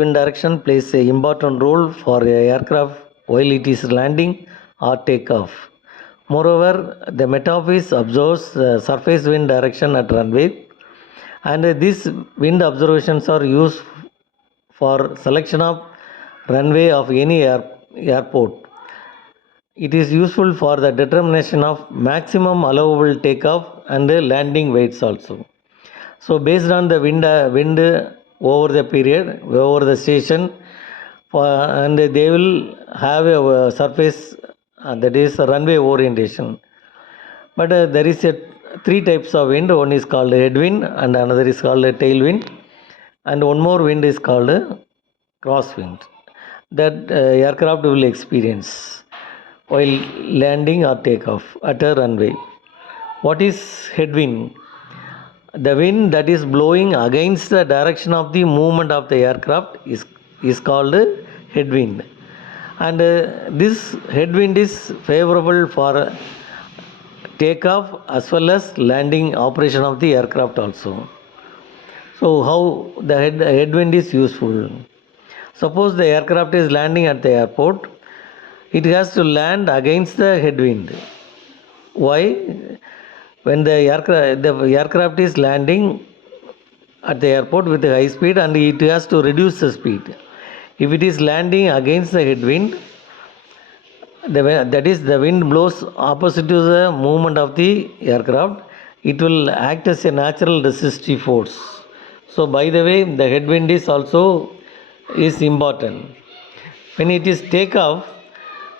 Wind direction plays an important role for a aircraft while it is landing or takeoff. Moreover, the METOPS observes surface wind direction at runway, and these wind observations are used for selection of runway of any airport. It is useful for the determination of maximum allowable takeoff and landing weights also. So based on the wind over the period, over the station, and they will have a surface that is a runway orientation. But there is three types of wind. One is called headwind, and another is called tailwind, and one more wind is called crosswind that aircraft will experience while landing or takeoff at a runway. What is headwind? The wind that is blowing against the direction of the movement of the aircraft is called headwind. And this headwind is favorable for takeoff as well as landing operation of the aircraft also. So how the headwind is useful? Suppose the aircraft is landing at the airport, it has to land against the headwind. Why? When the aircraft is landing at the airport with a high speed and it has to reduce the speed. If it is landing against the headwind, that is the wind blows opposite to the movement of the aircraft, it will act as a natural resistive force. So by the way, the headwind is also important. When it is takeoff,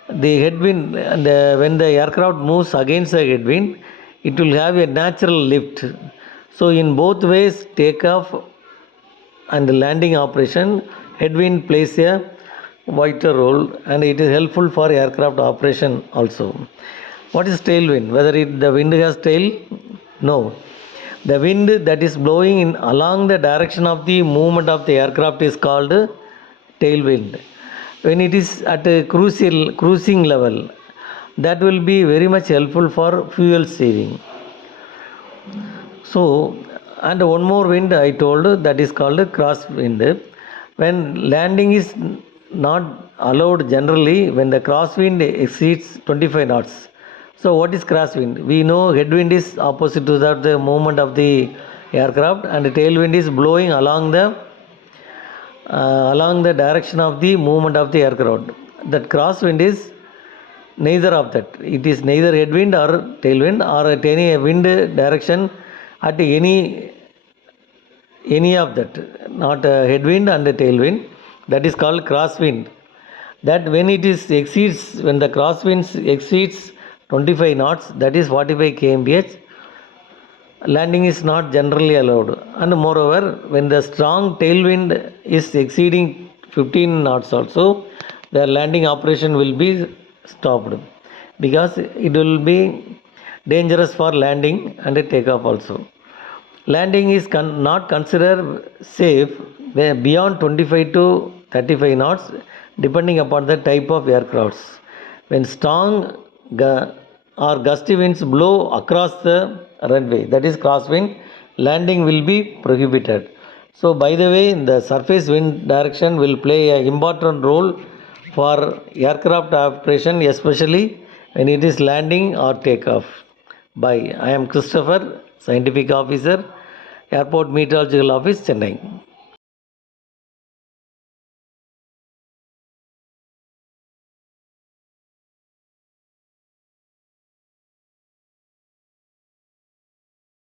the headwind, when the aircraft moves against the headwind, it will have a natural lift. So in both ways, takeoff and landing operation, headwind plays a vital role, and it is helpful for aircraft operation also. What is tailwind? Whether the wind has tail? No. The wind that is blowing along the direction of the movement of the aircraft is called tailwind. When it is at a cruising level, that will be very much helpful for fuel saving. So, and one more wind I told, that is called crosswind. When landing is not allowed generally, when the crosswind exceeds 25 knots. So what is crosswind? We know headwind is opposite to that the movement of the aircraft, and the tailwind is blowing along the direction of the movement of the aircraft. That crosswind is neither of that. It is neither headwind or tailwind or at any wind direction at any of that. Not headwind and tailwind. That is called crosswind. That when the crosswind exceeds 25 knots, that is 45 kmph, landing is not generally allowed. And moreover, when the strong tailwind is exceeding 15 knots also, the landing operation will be stopped because it will be dangerous for landing and takeoff also. Landing is not considered safe beyond 25 to 35 knots depending upon the type of aircrafts. When strong or gusty winds blow across the runway, that is crosswind, landing will be prohibited. So by the way, the surface wind direction will play an important role for aircraft operation, especially when it is landing or takeoff. Bye. I am Christopher, Scientific Officer, Airport Meteorological Office, Chennai.